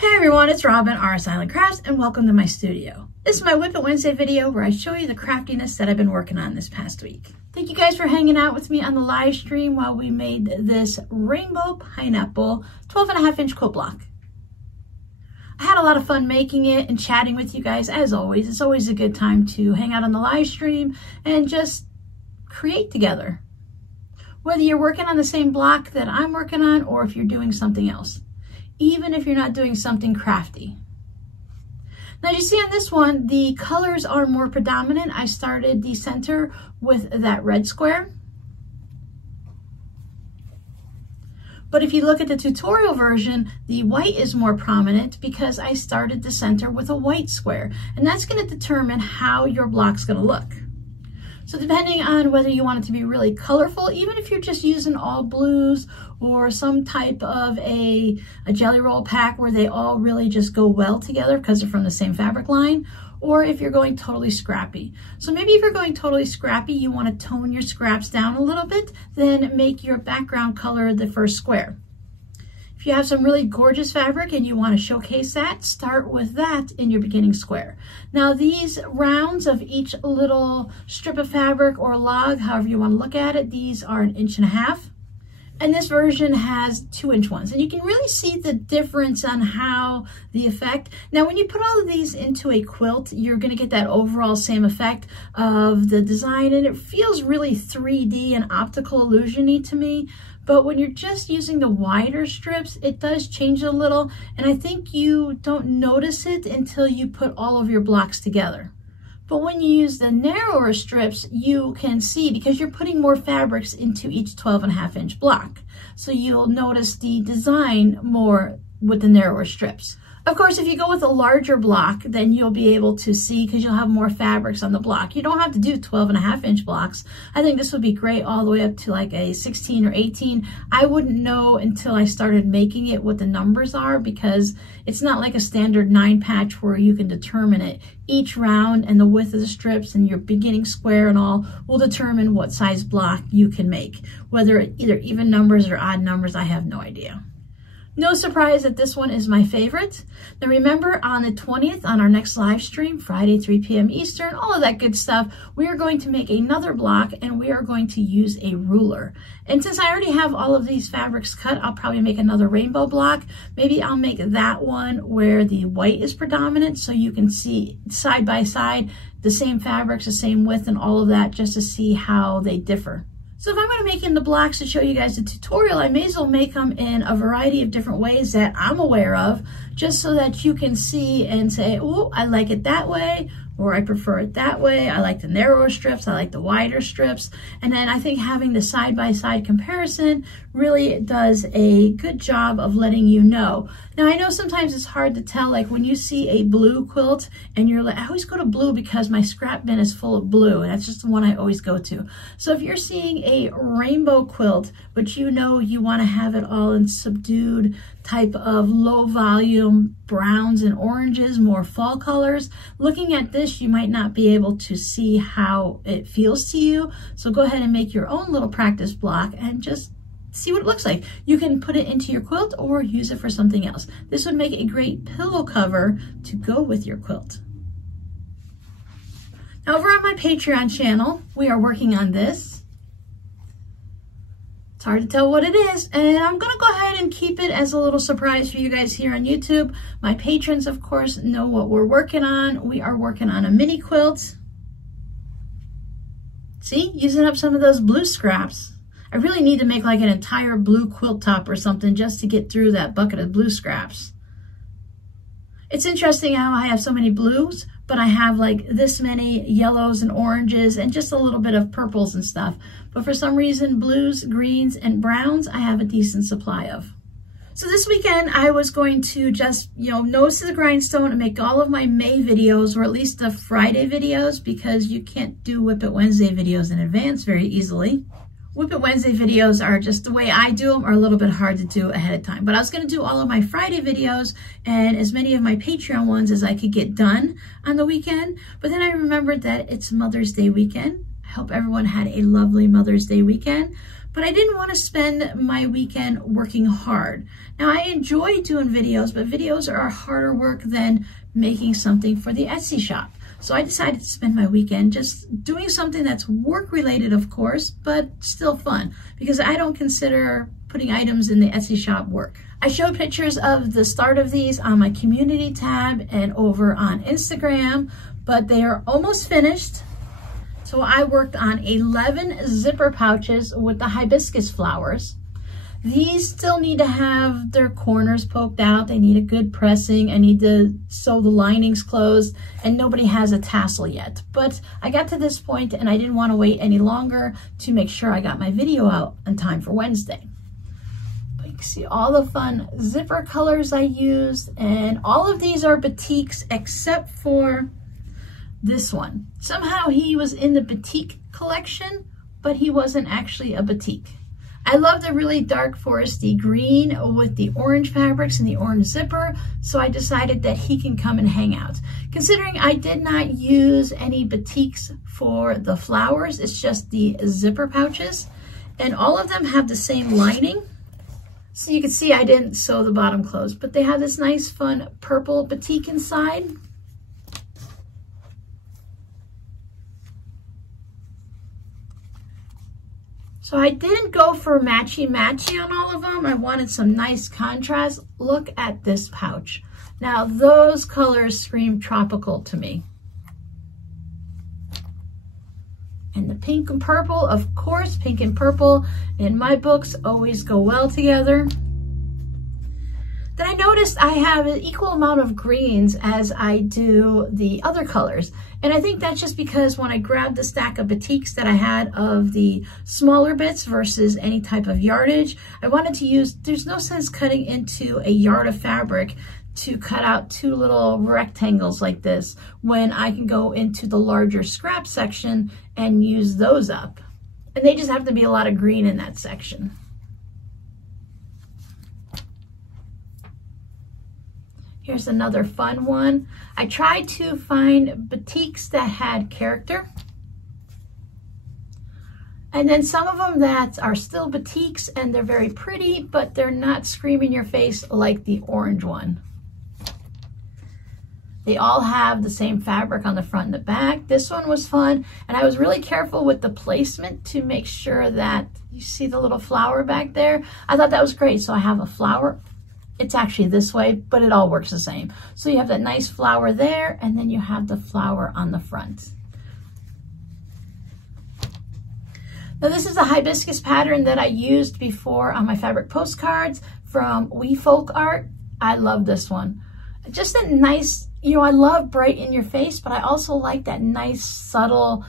Hey everyone, it's Robin, RsIslandCrafts, and welcome to my studio. This is my WiP It Wednesday video where I show you the craftiness that I've been working on this past week. Thank you guys for hanging out with me on the live stream while we made this rainbow pineapple 12.5-inch quilt block. I had a lot of fun making it and chatting with you guys as always. It's always a good time to hang out on the live stream and just create together. Whether you're working on the same block that I'm working on or if you're doing something else. Even if you're not doing something crafty. Now, as you see on this one, the colors are more predominant. I started the center with that red square. But if you look at the tutorial version, the white is more prominent because I started the center with a white square. And that's going to determine how your block's going to look. So depending on whether you want it to be really colorful, even if you're just using all blues or some type of a jelly roll pack where they all really just go well together because they're from the same fabric line, or if you're going totally scrappy. So maybe if you're going totally scrappy, you want to tone your scraps down a little bit, then make your background color the first square. If you have some really gorgeous fabric and you want to showcase that, start with that in your beginning square. Now these rounds of each little strip of fabric or log, however you want to look at it, these are 1.5 inches. And this version has 2-inch ones. And you can really see the difference on how the effect. Now when you put all of these into a quilt, you're going to get that overall same effect of the design. And it feels really 3D and optical illusion-y to me. But when you're just using the wider strips, it does change a little. And I think you don't notice it until you put all of your blocks together. But when you use the narrower strips, you can see because you're putting more fabrics into each 12.5-inch block. So you'll notice the design more with the narrower strips. Of course, if you go with a larger block, then you'll be able to see because you'll have more fabrics on the block. You don't have to do 12.5-inch blocks. I think this would be great all the way up to like a 16 or 18. I wouldn't know until I started making it what the numbers are because it's not like a standard 9-patch where you can determine it. Each round and the width of the strips and your beginning square and all will determine what size block you can make. Whether either even numbers or odd numbers, I have no idea. No surprise that this one is my favorite. Now remember, on the 20th, on our next live stream, Friday, 3 p.m. Eastern, all of that good stuff, we are going to make another block and we are going to use a ruler. And since I already have all of these fabrics cut, I'll probably make another rainbow block. Maybe I'll make that one where the white is predominant so you can see side by side the same fabrics, the same width and all of that just to see how they differ. So if I'm going to make in the blocks to show you guys the tutorial, I may as well make them in a variety of different ways that I'm aware of, just so that you can see and say, oh, I like it that way, or I prefer it that way. I like the narrower strips, I like the wider strips. And then I think having the side-by-side comparison really does a good job of letting you know. Now I know sometimes it's hard to tell, like when you see a blue quilt and you're like, I always go to blue because my scrap bin is full of blue and that's just the one I always go to. So if you're seeing a rainbow quilt, but you know you want to have it all in subdued type of low volume browns and oranges, more fall colors, looking at this, you might not be able to see how it feels to you. So go ahead and make your own little practice block and just see what it looks like. You can put it into your quilt or use it for something else. This would make a great pillow cover to go with your quilt. Now over on my Patreon channel, we are working on this. It's hard to tell what it is, and I'm gonna go ahead and keep it as a little surprise for you guys here on YouTube. My patrons, of course, know what we're working on. We are working on a mini quilt. See, using up some of those blue scraps. I really need to make like an entire blue quilt top or something just to get through that bucket of blue scraps. It's interesting how I have so many blues, but I have like this many yellows and oranges and just a little bit of purples and stuff. But for some reason, blues, greens, and browns, I have a decent supply of. So this weekend, I was going to just, nose to the grindstone and make all of my May videos, or at least the Friday videos, because you can't do WiP It Wednesday videos in advance very easily. WiP It Wednesday videos are just the way I do them, are a little bit hard to do ahead of time. But I was going to do all of my Friday videos and as many of my Patreon ones as I could get done on the weekend. But then I remembered that it's Mother's Day weekend. I hope everyone had a lovely Mother's Day weekend. but I didn't want to spend my weekend working hard. Now, I enjoy doing videos, but videos are harder work than making something for the Etsy shop. So I decided to spend my weekend just doing something that's work related, of course, but still fun, because I don't consider putting items in the Etsy shop work. I showed pictures of the start of these on my community tab and over on Instagram, but they are almost finished. So I worked on 11 zipper pouches with the hibiscus flowers. These still need to have their corners poked out. They need a good pressing. I need to sew the linings closed, and nobody has a tassel yet. But I got to this point and I didn't want to wait any longer to make sure I got my video out in time for Wednesday. But you can see all the fun zipper colors I used, and all of these are batiks except for this one. Somehow he was in the batik collection, but he wasn't actually a batik. I love the really dark foresty green with the orange fabrics and the orange zipper, so I decided that he can come and hang out. Considering I did not use any batiks for the flowers, it's just the zipper pouches, and all of them have the same lining. So you can see I didn't sew the bottom closed, but they have this nice fun purple batik inside. So I didn't go for matchy-matchy on all of them. I wanted some nice contrast. Look at this pouch. Now those colors scream tropical to me. And the pink and purple, of course, pink and purple in my books always go well together. Then I noticed I have an equal amount of greens as I do the other colors. And I think that's just because when I grabbed the stack of batiks that I had of the smaller bits versus any type of yardage, I wanted to use, there's no sense cutting into a yard of fabric to cut out two little rectangles like this when I can go into the larger scrap section and use those up. And they just have to be a lot of green in that section. Here's another fun one. I tried to find batiks that had character. And then some of them that are still batiks and they're very pretty, but they're not screaming your face like the orange one. They all have the same fabric on the front and the back. This one was fun, and I was really careful with the placement to make sure that you see the little flower back there. I thought that was great. So I have a flower. It's actually this way, but it all works the same. So you have that nice flower there, and then you have the flower on the front. Now this is a hibiscus pattern that I used before on my fabric postcards from WiP Art. I love this one. Just a nice, you know, I love bright in your face, but I also like that nice subtle,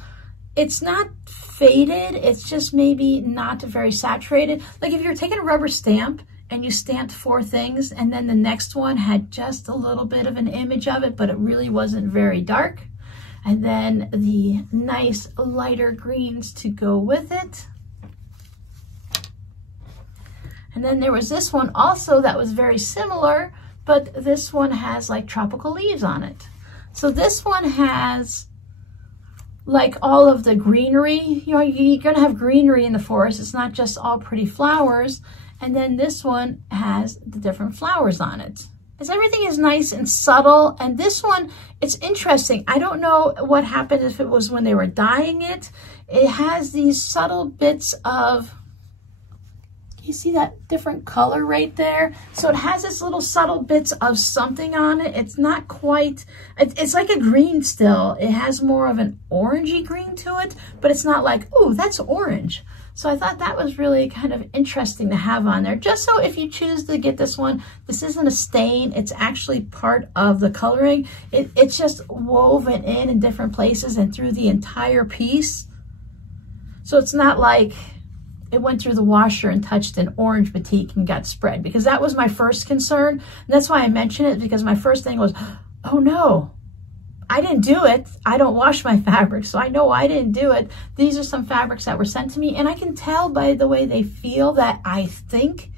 it's not faded, it's just maybe not very saturated. Like if you're taking a rubber stamp and you stamped 4 things, and then the next one had just a little bit of an image of it, but it really wasn't very dark. And then the nice lighter greens to go with it. And then there was this one also that was very similar, but this one has like tropical leaves on it. So this one has like all of the greenery. You know, you're gonna have greenery in the forest. It's not just all pretty flowers. And then this one has the different flowers on it. As everything is nice and subtle. And this one, it's interesting. I don't know what happened if it was when they were dyeing it. It has these subtle bits of, you see that different color right there? So it has this little subtle bits of something on it. It's not quite, it's like a green still. It has more of an orangey green to it, but it's not like, oh, that's orange. So I thought that was really kind of interesting to have on there. Just so if you choose to get this one, this isn't a stain. It's actually part of the coloring. It's just woven in different places and through the entire piece. So it's not like it went through the washer and touched an orange batik and got spread, because that was my first concern. And that's why I mention it, because my first thing was, oh no, I didn't do it. I don't wash my fabrics, so I know I didn't do it. These are some fabrics that were sent to me, and I can tell by the way they feel that I think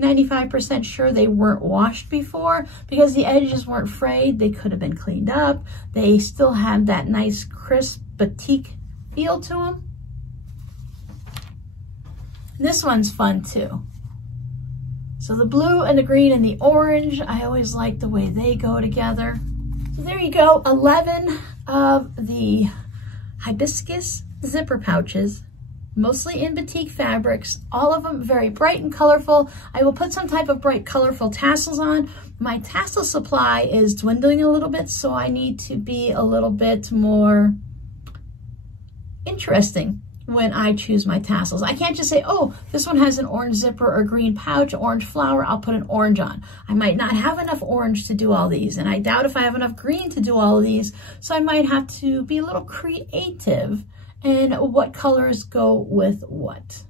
95% sure they weren't washed before, because the edges weren't frayed. They could have been cleaned up. They still had that nice crisp batik feel to them. This one's fun too. So the blue and the green and the orange, I always like the way they go together. So there you go, 11 of the hibiscus zipper pouches, mostly in batik fabrics, all of them very bright and colorful. I will put some type of bright colorful tassels on. My tassel supply is dwindling a little bit, so I need to be a little bit more interesting when I choose my tassels. I can't just say, oh, this one has an orange zipper or green pouch, orange flower, I'll put an orange on. I might not have enough orange to do all these, and I doubt if I have enough green to do all of these, so I might have to be a little creative in what colors go with what.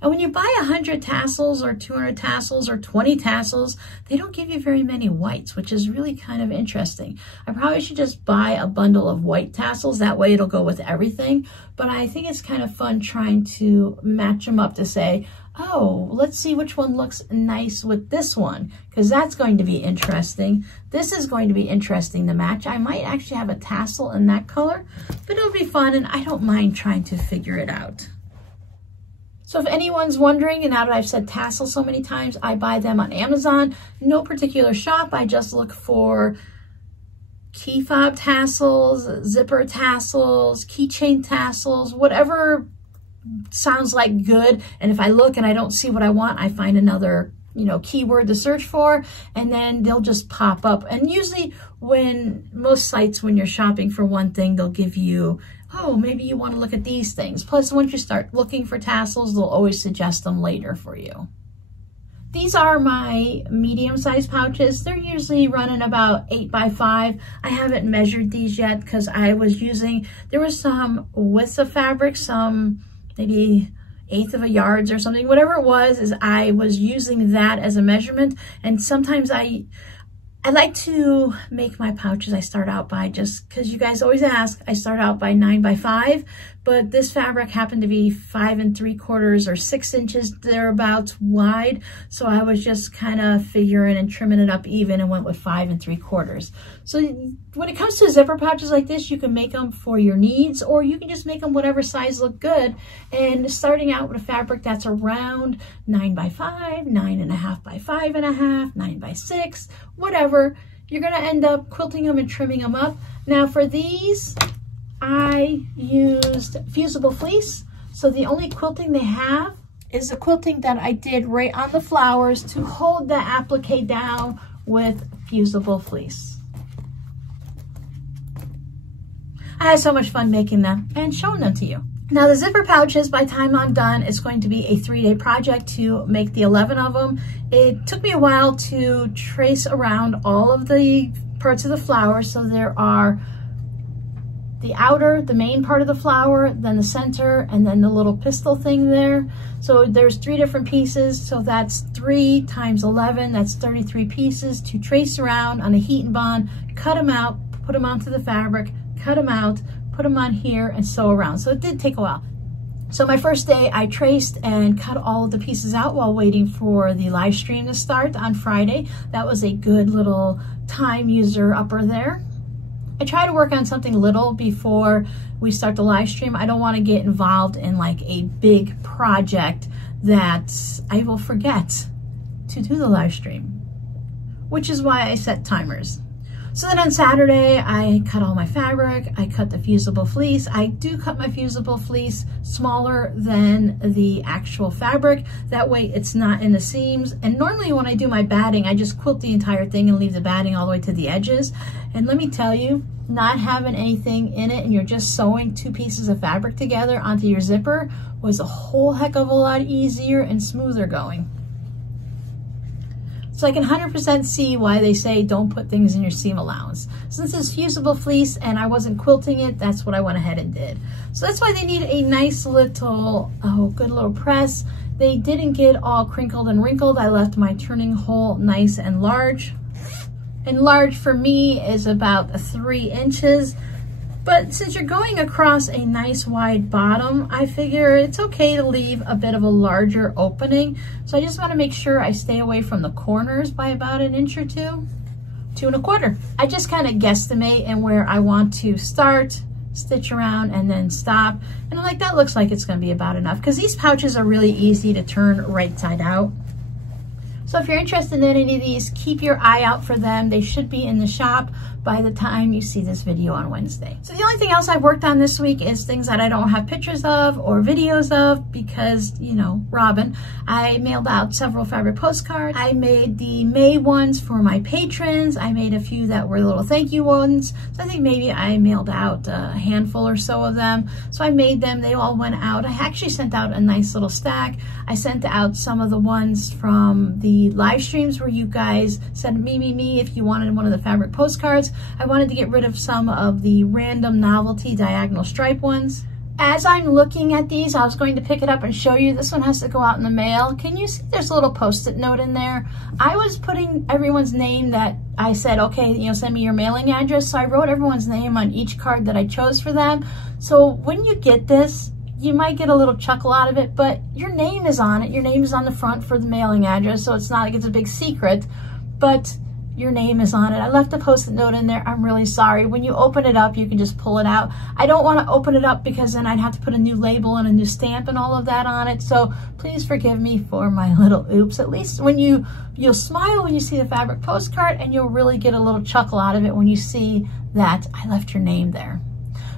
And when you buy 100 tassels or 200 tassels or 20 tassels, they don't give you very many whites, which is really kind of interesting. I probably should just buy a bundle of white tassels. That way it'll go with everything. But I think it's kind of fun trying to match them up to say, oh, let's see which one looks nice with this one, because that's going to be interesting. This is going to be interesting to match. I might actually have a tassel in that color, but it'll be fun, and I don't mind trying to figure it out. So if anyone's wondering, and now that I've said tassel so many times, I buy them on Amazon. No particular shop. I just look for key fob tassels, zipper tassels, keychain tassels, whatever sounds like good. And if I look and I don't see what I want, I find another, keyword to search for, and then they'll just pop up. And usually most sites, when you're shopping for one thing, they'll give you, oh, maybe you want to look at these things. Plus, once you start looking for tassels, they'll always suggest them later for you. These are my medium-sized pouches. They're usually running about 8 by 5. I haven't measured these yet because there was some width of fabric, some maybe 1/8 of a yard or something. Whatever it was, is I was using that as a measurement. And sometimes I like to make my pouches, I start out by, just because you guys always ask, I start out by 9 by 5, but this fabric happened to be 5 3/4 or 6 inches thereabouts wide. So I was just kind of figuring and trimming it up even and went with 5 3/4. So when it comes to zipper pouches like this, you can make them for your needs, or you can just make them whatever size look good. And starting out with a fabric that's around 9 by 5, 9.5 by 5.5, 9 by 6, whatever, you're gonna end up quilting them and trimming them up. Now for these, I used fusible fleece. So the only quilting they have is the quilting that I did right on the flowers to hold the applique down with fusible fleece. I had so much fun making them and showing them to you. Now the zipper pouches, by the time I'm done, it's going to be a 3-day project to make the 11 of them. It took me a while to trace around all of the parts of the flower. So there are the outer, the main part of the flower, then the center, and then the little pistil thing there. So there's 3 different pieces. So that's 3 times 11, that's 33 pieces to trace around on a heat and bond, cut them out, put them onto the fabric, cut them out, put them on here, and sew around. So it did take a while. So my first day, I traced and cut all of the pieces out while waiting for the live stream to start on Friday. That was a good little time user upper there. I try to work on something little before we start the live stream. I don't want to get involved in like a big project that I will forget to do the live stream, which is why I set timers. So then on Saturday, I cut all my fabric, I cut the fusible fleece. I do cut my fusible fleece smaller than the actual fabric. That way it's not in the seams. And normally when I do my batting, I just quilt the entire thing and leave the batting all the way to the edges. And let me tell you, not having anything in it and you're just sewing 2 pieces of fabric together onto your zipper was a whole heck of a lot easier and smoother going. So I can 100% see why they say don't put things in your seam allowance. Since it's fusible fleece and I wasn't quilting it, that's what I went ahead and did. So that's why they need a nice little, good little press. They didn't get all crinkled and wrinkled. I left my turning hole nice and large. And large for me is about 3 inches. But since you're going across a nice wide bottom, I figure it's okay to leave a bit of a larger opening. So I just want to make sure I stay away from the corners by about 1 inch or 2, 2 1/4. I just kind of guesstimate and where I want to start, stitch around, and then stop. And I'm like, that looks like it's going to be about enough, because these pouches are really easy to turn right side out. So if you're interested in any of these, keep your eye out for them. They should be in the shop by the time you see this video on Wednesday. So the only thing else I've worked on this week is things that I don't have pictures of or videos of because, you know, Robin. I mailed out several fabric postcards. I made the May ones for my patrons. I made a few that were little thank you ones. So I think maybe I mailed out a handful or so of them. So I made them, they all went out. I actually sent out a nice little stack. I sent out some of the ones from the live streams where you guys said me if you wanted one of the fabric postcards. I wanted to get rid of some of the random novelty diagonal stripe ones. As I'm looking at these, I was going to pick it up and show you. This one has to go out in the mail. Can you see there's a little post-it note in there? I was putting everyone's name that I said, okay, you know, send me your mailing address. So I wrote everyone's name on each card that I chose for them. So when you get this, you might get a little chuckle out of it, but your name is on it. Your name is on the front for the mailing address, so it's not like it's a big secret, but your name is on it. I left a post-it note in there. I'm really sorry. When you open it up, you can just pull it out. I don't want to open it up because then I'd have to put a new label and a new stamp and all of that on it, so please forgive me for my little oops. At least when you'll smile when you see the fabric postcard, and you'll really get a little chuckle out of it when you see that I left your name there.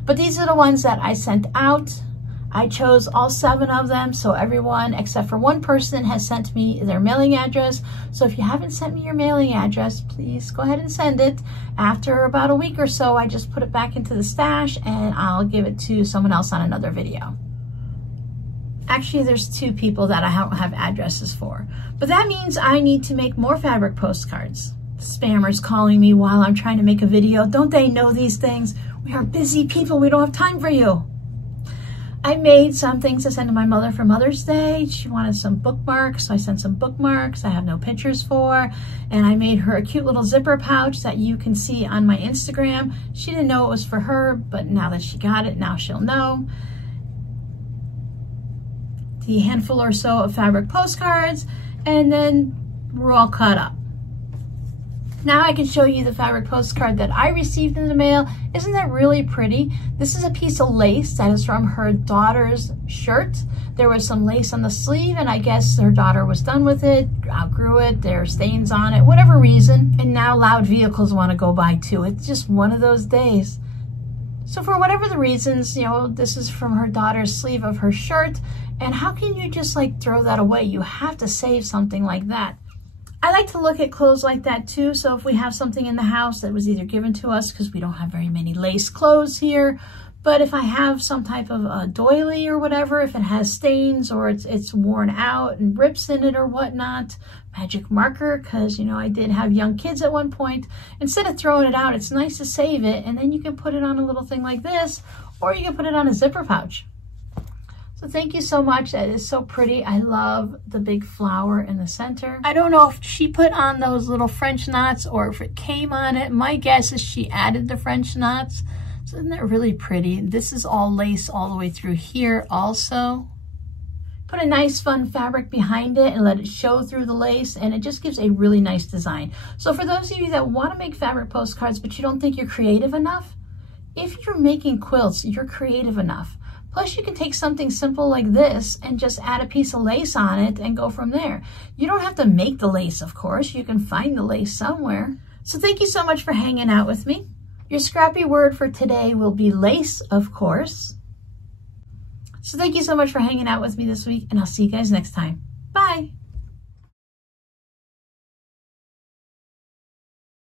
But these are the ones that I sent out. I chose all 7 of them, so everyone except for one person has sent me their mailing address. So if you haven't sent me your mailing address, please go ahead and send it. After about a week or so, I just put it back into the stash and I'll give it to someone else on another video. Actually, there's 2 people that I don't have addresses for, but that means I need to make more fabric postcards. Spammers calling me while I'm trying to make a video. Don't they know these things? We are busy people. We don't have time for you. I made some things to send to my mother for Mother's Day. She wanted some bookmarks, so I sent some bookmarks I have no pictures for. And I made her a cute little zipper pouch that you can see on my Instagram. She didn't know it was for her, but now that she got it, now she'll know. The handful or so of fabric postcards, and then we're all caught up. Now I can show you the fabric postcard that I received in the mail. Isn't that really pretty? This is a piece of lace that is from her daughter's shirt. There was some lace on the sleeve, and I guess her daughter was done with it, outgrew it, there are stains on it, whatever reason. And now loud vehicles want to go by too. It's just one of those days. So for whatever the reasons, you know, this is from her daughter's sleeve of her shirt. And how can you just like throw that away? You have to save something like that. I like to look at clothes like that too. So if we have something in the house that was either given to us, because we don't have very many lace clothes here, but if I have some type of a doily or whatever, if it has stains or it's worn out and rips in it or whatnot, magic marker, because, you know, I did have young kids at one point. Instead of throwing it out, it's nice to save it, and then you can put it on a little thing like this, or you can put it on a zipper pouch. So thank you so much. That is so pretty. I love the big flower in the center. I don't know if she put on those little French knots or if it came on it. My guess is she added the French knots. So isn't that really pretty? This is all lace all the way through here also. Put a nice fun fabric behind it and let it show through the lace, and it just gives a really nice design. So for those of you that want to make fabric postcards but you don't think you're creative enough, if you're making quilts, you're creative enough. Plus, you can take something simple like this and just add a piece of lace on it and go from there. You don't have to make the lace, of course. You can find the lace somewhere. So thank you so much for hanging out with me. Your scrappy word for today will be lace, of course. So thank you so much for hanging out with me this week, and I'll see you guys next time. Bye.